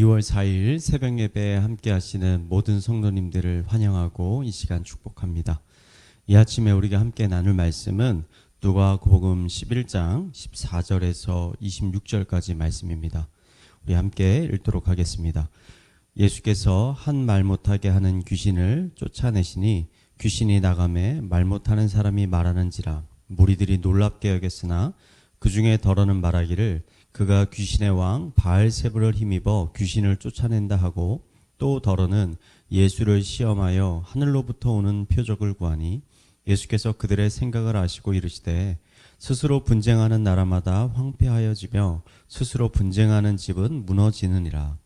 2월 4일 새벽 예배에 함께 하시는 모든 성도님들을 환영하고 이 시간 축복합니다. 이 아침에 우리가 함께 나눌 말씀은 누가복음 11장 14절에서 26절까지 말씀입니다. 우리 함께 읽도록 하겠습니다. 예수께서 한 말 못하게 하는 귀신을 쫓아내시니 귀신이 나가매 말 못하는 사람이 말하는지라 무리들이 놀랍게 여겼으나 그 중에 더러는 말하기를 그가 귀신의 왕 바알세불을 힘입어 귀신을 쫓아낸다 하고, 또 더러는 예수를 시험하여 하늘로부터 오는 표적을 구하니 예수께서 그들의 생각을 아시고 이르시되 스스로 분쟁하는 나라마다 황폐하여지며 스스로 분쟁하는 집은 무너지느니라.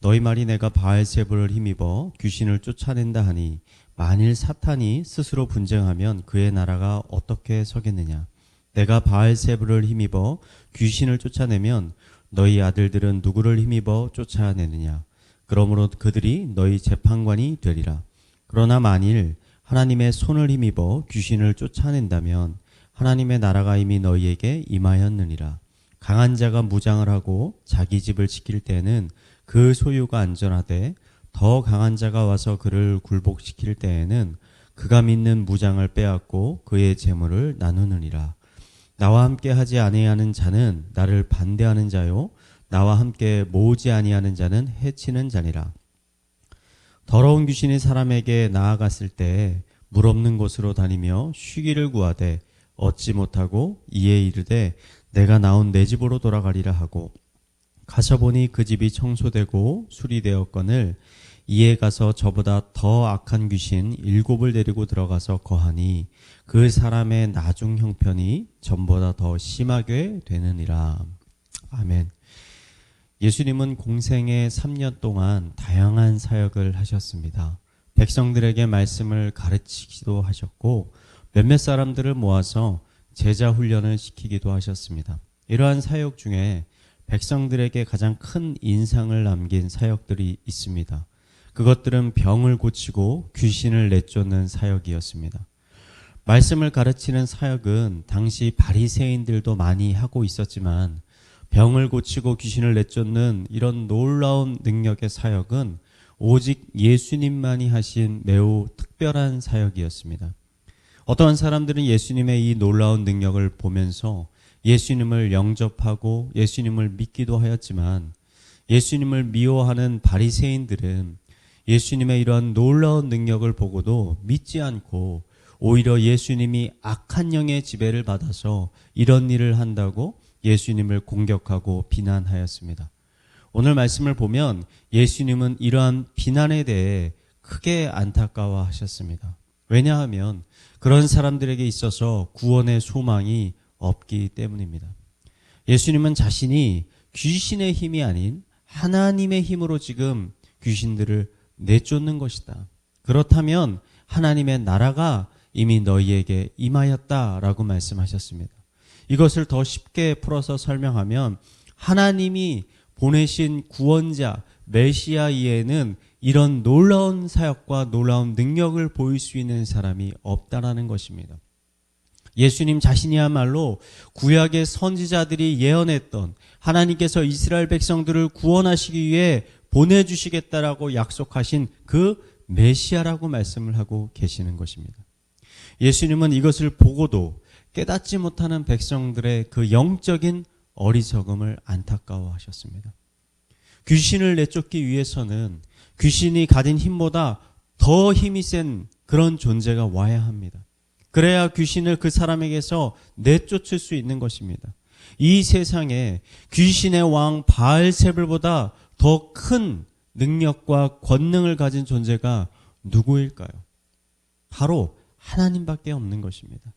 너희 말이 내가 바알세불을 힘입어 귀신을 쫓아낸다 하니 만일 사탄이 스스로 분쟁하면 그의 나라가 어떻게 서겠느냐. 내가 바알세불을 힘입어 귀신을 쫓아내면 너희 아들들은 누구를 힘입어 쫓아내느냐. 그러므로 그들이 너희 재판관이 되리라. 그러나 만일 하나님의 손을 힘입어 귀신을 쫓아낸다면 하나님의 나라가 이미 너희에게 임하였느니라. 강한 자가 무장을 하고 자기 집을 지킬 때에는 그 소유가 안전하되 더 강한 자가 와서 그를 굴복시킬 때에는 그가 믿는 무장을 빼앗고 그의 재물을 나누느니라. 나와 함께 하지 아니하는 자는 나를 반대하는 자요 나와 함께 모으지 아니하는 자는 해치는 자니라. 더러운 귀신이 사람에게 나아갔을 때 물 없는 곳으로 다니며 쉬기를 구하되 얻지 못하고 이에 이르되 내가 나온 내 집으로 돌아가리라 하고, 가서 보니 그 집이 청소되고 수리되었거늘 이에 가서 저보다 더 악한 귀신 7을 데리고 들어가서 거하니 그 사람의 나중 형편이 전보다 더 심하게 되느니라. 아멘. 예수님은 공생의 3년 동안 다양한 사역을 하셨습니다. 백성들에게 말씀을 가르치기도 하셨고 몇몇 사람들을 모아서 제자 훈련을 시키기도 하셨습니다. 이러한 사역 중에 백성들에게 가장 큰 인상을 남긴 사역들이 있습니다. 그것들은 병을 고치고 귀신을 내쫓는 사역이었습니다. 말씀을 가르치는 사역은 당시 바리새인들도 많이 하고 있었지만 병을 고치고 귀신을 내쫓는 이런 놀라운 능력의 사역은 오직 예수님만이 하신 매우 특별한 사역이었습니다. 어떠한 사람들은 예수님의 이 놀라운 능력을 보면서 예수님을 영접하고 예수님을 믿기도 하였지만, 예수님을 미워하는 바리새인들은 예수님의 이러한 놀라운 능력을 보고도 믿지 않고 오히려 예수님이 악한 영의 지배를 받아서 이런 일을 한다고 예수님을 공격하고 비난하였습니다. 오늘 말씀을 보면 예수님은 이러한 비난에 대해 크게 안타까워하셨습니다. 왜냐하면 그런 사람들에게 있어서 구원의 소망이 없기 때문입니다. 예수님은 자신이 귀신의 힘이 아닌 하나님의 힘으로 지금 귀신들을 내쫓는 것이다. 그렇다면 하나님의 나라가 이미 너희에게 임하였다라고 말씀하셨습니다. 이것을 더 쉽게 풀어서 설명하면 하나님이 보내신 구원자 메시아 이에는 이런 놀라운 사역과 놀라운 능력을 보일 수 있는 사람이 없다라는 것입니다. 예수님 자신이야말로 구약의 선지자들이 예언했던 하나님께서 이스라엘 백성들을 구원하시기 위해 보내주시겠다라고 약속하신 그 메시아라고 말씀을 하고 계시는 것입니다. 예수님은 이것을 보고도 깨닫지 못하는 백성들의 그 영적인 어리석음을 안타까워하셨습니다. 귀신을 내쫓기 위해서는 귀신이 가진 힘보다 더 힘이 센 그런 존재가 와야 합니다. 그래야 귀신을 그 사람에게서 내쫓을 수 있는 것입니다. 이 세상에 귀신의 왕 바알세불보다 더 큰 능력과 권능을 가진 존재가 누구일까요? 바로 하나님밖에 없는 것입니다.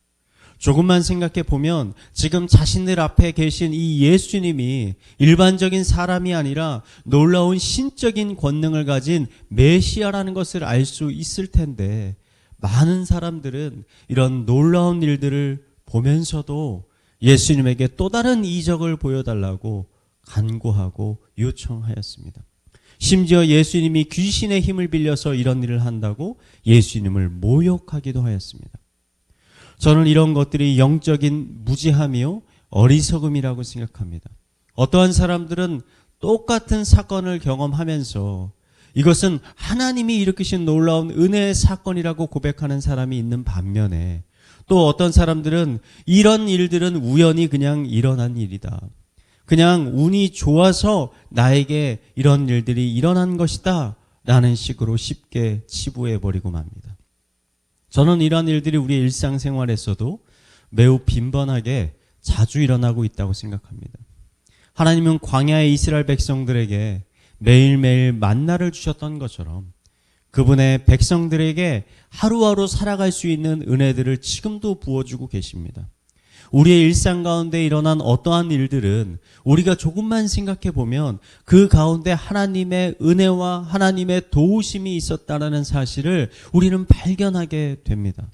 조금만 생각해 보면 지금 자신들 앞에 계신 이 예수님이 일반적인 사람이 아니라 놀라운 신적인 권능을 가진 메시아라는 것을 알 수 있을 텐데, 많은 사람들은 이런 놀라운 일들을 보면서도 예수님에게 또 다른 이적을 보여달라고 간구하고 요청하였습니다. 심지어 예수님이 귀신의 힘을 빌려서 이런 일을 한다고 예수님을 모욕하기도 하였습니다. 저는 이런 것들이 영적인 무지함이요 어리석음이라고 생각합니다. 어떠한 사람들은 똑같은 사건을 경험하면서 이것은 하나님이 일으키신 놀라운 은혜의 사건이라고 고백하는 사람이 있는 반면에, 또 어떤 사람들은 이런 일들은 우연히 그냥 일어난 일이다, 그냥 운이 좋아서 나에게 이런 일들이 일어난 것이다 라는 식으로 쉽게 치부해버리고 맙니다. 저는 이런 일들이 우리의 일상생활에서도 매우 빈번하게 자주 일어나고 있다고 생각합니다. 하나님은 광야의 이스라엘 백성들에게 매일매일 만나를 주셨던 것처럼 그분의 백성들에게 하루하루 살아갈 수 있는 은혜들을 지금도 부어주고 계십니다. 우리의 일상 가운데 일어난 어떠한 일들은 우리가 조금만 생각해 보면 그 가운데 하나님의 은혜와 하나님의 도우심이 있었다는 사실을 우리는 발견하게 됩니다.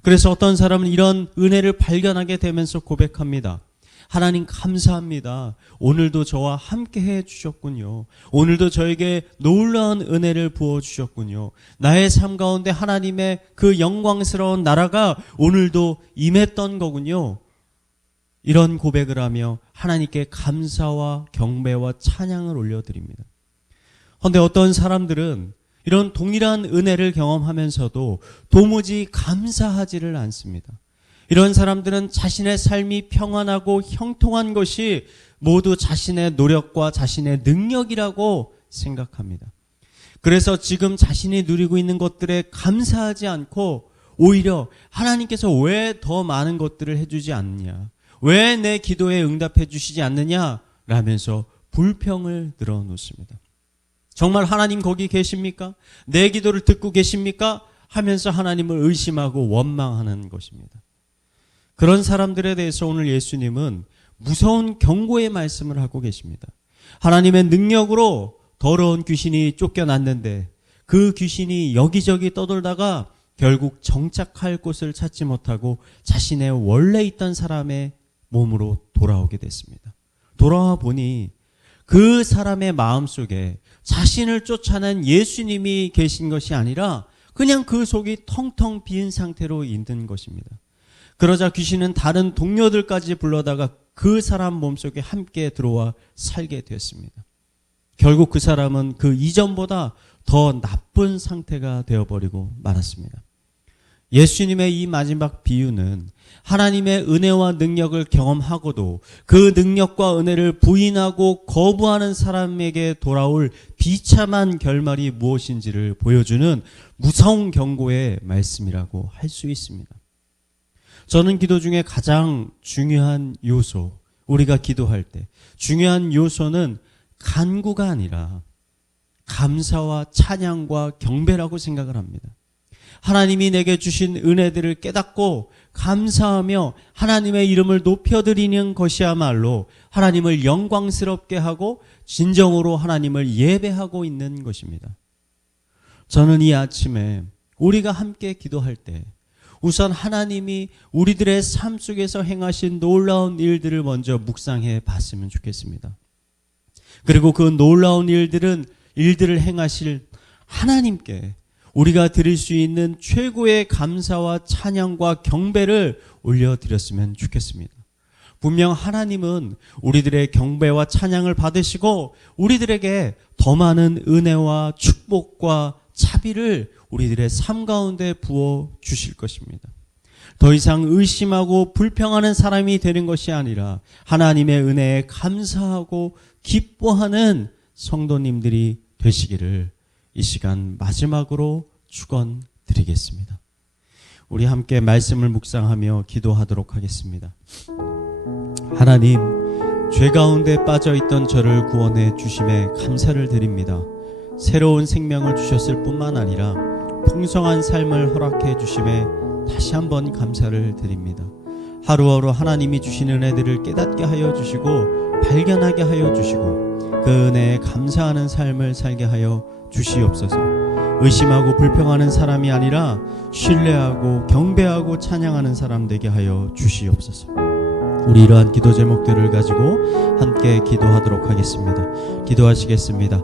그래서 어떤 사람은 이런 은혜를 발견하게 되면서 고백합니다. 하나님 감사합니다. 오늘도 저와 함께 해 주셨군요. 오늘도 저에게 놀라운 은혜를 부어 주셨군요. 나의 삶 가운데 하나님의 그 영광스러운 나라가 오늘도 임했던 거군요. 이런 고백을 하며 하나님께 감사와 경배와 찬양을 올려드립니다. 그런데 어떤 사람들은 이런 동일한 은혜를 경험하면서도 도무지 감사하지를 않습니다. 이런 사람들은 자신의 삶이 평안하고 형통한 것이 모두 자신의 노력과 자신의 능력이라고 생각합니다. 그래서 지금 자신이 누리고 있는 것들에 감사하지 않고 오히려 하나님께서 왜 더 많은 것들을 해주지 않느냐, 왜 내 기도에 응답해 주시지 않느냐 라면서 불평을 늘어놓습니다. 정말 하나님 거기 계십니까? 내 기도를 듣고 계십니까? 하면서 하나님을 의심하고 원망하는 것입니다. 그런 사람들에 대해서 오늘 예수님은 무서운 경고의 말씀을 하고 계십니다. 하나님의 능력으로 더러운 귀신이 쫓겨났는데 그 귀신이 여기저기 떠돌다가 결국 정착할 곳을 찾지 못하고 자신의 원래 있던 사람의 몸으로 돌아오게 됐습니다. 돌아와 보니 그 사람의 마음속에 자신을 쫓아낸 예수님이 계신 것이 아니라 그냥 그 속이 텅텅 빈 상태로 있는 것입니다. 그러자 귀신은 다른 동료들까지 불러다가 그 사람 몸속에 함께 들어와 살게 되었습니다. 결국 그 사람은 그 이전보다 더 나쁜 상태가 되어버리고 말았습니다. 예수님의 이 마지막 비유는 하나님의 은혜와 능력을 경험하고도 그 능력과 은혜를 부인하고 거부하는 사람에게 돌아올 비참한 결말이 무엇인지를 보여주는 무서운 경고의 말씀이라고 할 수 있습니다. 저는 기도 중에 가장 중요한 요소, 우리가 기도할 때 중요한 요소는 간구가 아니라 감사와 찬양과 경배라고 생각을 합니다. 하나님이 내게 주신 은혜들을 깨닫고 감사하며 하나님의 이름을 높여드리는 것이야말로 하나님을 영광스럽게 하고 진정으로 하나님을 예배하고 있는 것입니다. 저는 이 아침에 우리가 함께 기도할 때 우선 하나님이 우리들의 삶 속에서 행하신 놀라운 일들을 먼저 묵상해 봤으면 좋겠습니다. 그리고 그 놀라운 일들을 행하실 하나님께 우리가 드릴 수 있는 최고의 감사와 찬양과 경배를 올려드렸으면 좋겠습니다. 분명 하나님은 우리들의 경배와 찬양을 받으시고 우리들에게 더 많은 은혜와 축복과 자비를 우리들의 삶 가운데 부어 주실 것입니다. 더 이상 의심하고 불평하는 사람이 되는 것이 아니라 하나님의 은혜에 감사하고 기뻐하는 성도님들이 되시기를 이 시간 마지막으로 축원드리겠습니다. 우리 함께 말씀을 묵상하며 기도하도록 하겠습니다. 하나님, 죄 가운데 빠져있던 저를 구원해 주심에 감사를 드립니다. 새로운 생명을 주셨을 뿐만 아니라 풍성한 삶을 허락해 주심에 다시 한번 감사를 드립니다. 하루하루 하나님이 주시는 은혜들을 깨닫게 하여 주시고 발견하게 하여 주시고 그 은혜에 감사하는 삶을 살게 하여 주시옵소서. 의심하고 불평하는 사람이 아니라 신뢰하고 경배하고 찬양하는 사람 되게 하여 주시옵소서. 우리 이러한 기도 제목들을 가지고 함께 기도하도록 하겠습니다. 기도하시겠습니다.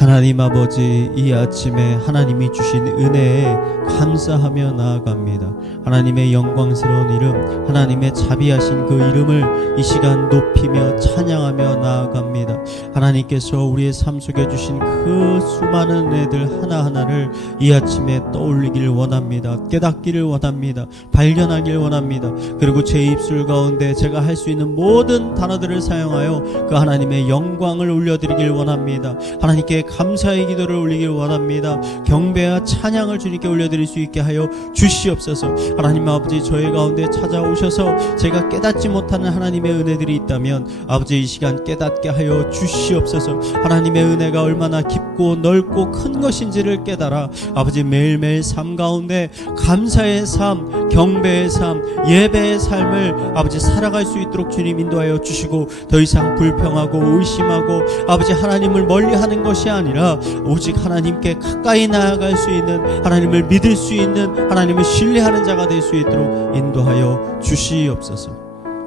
하나님 아버지, 이 아침에 하나님이 주신 은혜에 감사하며 나아갑니다. 하나님의 영광스러운 이름, 하나님의 자비하신 그 이름을 이 시간 높이며 찬양하며 나아갑니다. 하나님께서 우리의 삶 속에 주신 그 수많은 은혜들 하나하나를 이 아침에 떠올리길 원합니다. 깨닫기를 원합니다. 발견하길 원합니다. 그리고 제 입술 가운데 제가 할 수 있는 모든 단어들을 사용하여 그 하나님의 영광을 올려드리길 원합니다. 하나님께 감사의 기도를 올리길 원합니다. 경배와 찬양을 주님께 올려드릴 수 있게 하여 주시옵소서. 하나님 아버지, 저희 가운데 찾아오셔서 제가 깨닫지 못하는 하나님의 은혜들이 있다면 아버지 이 시간 깨닫게 하여 주시옵소서. 하나님의 은혜가 얼마나 깊고 넓고 큰 것인지를 깨달아 아버지 매일매일 삶 가운데 감사의 삶, 경배의 삶, 예배의 삶을 아버지 살아갈 수 있도록 주님 인도하여 주시고, 더 이상 불평하고 의심하고 아버지 하나님을 멀리하는 것이 아니라 오직 하나님께 가까이 나아갈 수 있는, 하나님을 믿을 수 있는, 하나님을 신뢰하는 자가 될 수 있도록 인도하여 주시옵소서.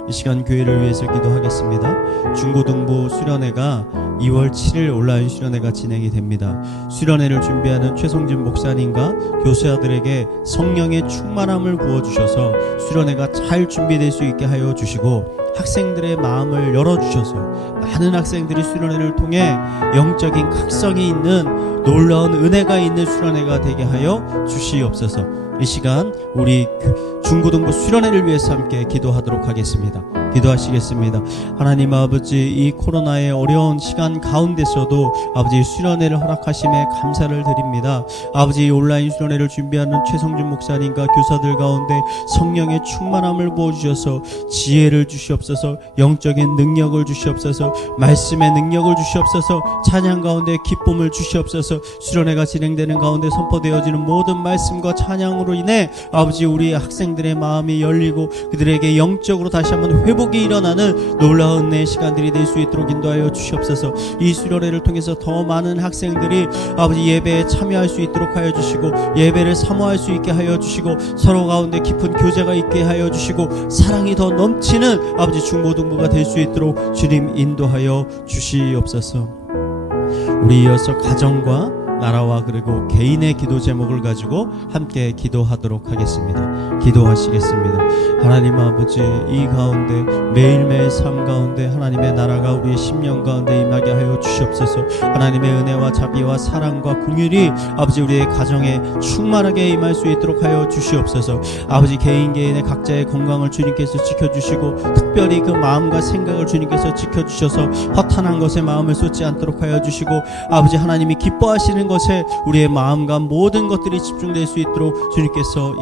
이 시간 교회를 위해서 기도하겠습니다. 중고등부 수련회가 2월 7일 온라인 수련회가 진행이 됩니다. 수련회를 준비하는 최성진 목사님과 교사들에게 성령의 충만함을 부어주셔서 수련회가 잘 준비될 수 있게 하여 주시고, 학생들의 마음을 열어주셔서 많은 학생들이 수련회를 통해 영적인 각성이 있는 놀라운 은혜가 있는 수련회가 되게 하여 주시옵소서. 이 시간 우리 중고등부 수련회를 위해서 함께 기도하도록 하겠습니다. 기도하시겠습니다. 하나님 아버지, 이 코로나의 어려운 시간 가운데서도 아버지 수련회를 허락하심에 감사를 드립니다. 아버지, 온라인 수련회를 준비하는 최성준 목사님과 교사들 가운데 성령의 충만함을 부어주셔서 지혜를 주시옵소서, 영적인 능력을 주시옵소서, 말씀의 능력을 주시옵소서, 찬양 가운데 기쁨을 주시옵소서. 수련회가 진행되는 가운데 선포되어지는 모든 말씀과 찬양으로 인해 아버지 우리 학생들의 마음이 열리고 그들에게 영적으로 다시 한번 회복이 일어나는 놀라운 내 시간들이 될 수 있도록 인도하여 주시옵소서. 이 수련회를 통해서 더 많은 학생들이 아버지 예배에 참여할 수 있도록 하여 주시고, 예배를 사모할 수 있게 하여 주시고, 서로 가운데 깊은 교제가 있게 하여 주시고, 사랑이 더 넘치는 아버지 중고등부가 될 수 있도록 주님 인도하여 주시옵소서. 우리 이어서 가정과 나라와 그리고 개인의 기도 제목을 가지고 함께 기도하도록 하겠습니다. 기도하시겠습니다. 하나님 아버지, 이 가운데 매일매일 삶 가운데 하나님의 나라가 우리의 심령 가운데 임하게 하여 주시옵소서. 하나님의 은혜와 자비와 사랑과 긍휼이 아버지 우리의 가정에 충만하게 임할 수 있도록 하여 주시옵소서. 아버지, 개인의 각자의 건강을 주님께서 지켜주시고, 특별히 그 마음과 생각을 주님께서 지켜주셔서 허탄한 것에 마음을 쏟지 않도록 하여 주시고, 아버지 하나님이 기뻐하시는 것에 우리의 마음과 모든 것들이 집중될 수 있도록 주님께서